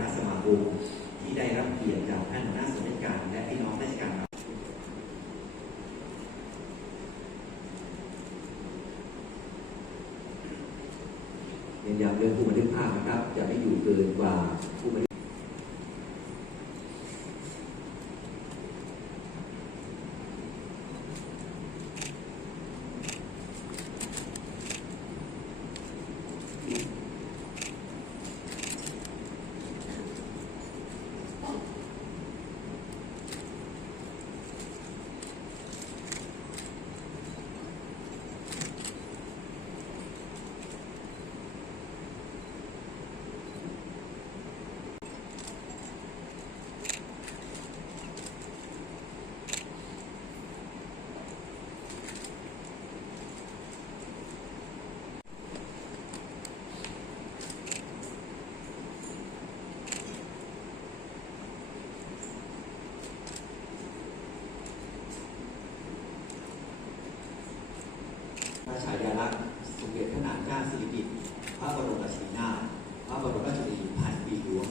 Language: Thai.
ณะสมาคมที่ได้รับเกียรติจากท่านหัวหน้าส่วนราชการและพี่น้องราชการครับเน้นย้ำเรื่องผู้บันทึกภาพนะครับ จะไม่อยู่เกินกว่าผู้บันทึก ฉายาลักษณ์สมเด็จพระนางเจ้าสิริกิติ์พระบรมศรีนาถพระบรมราชินีพันปีหลวง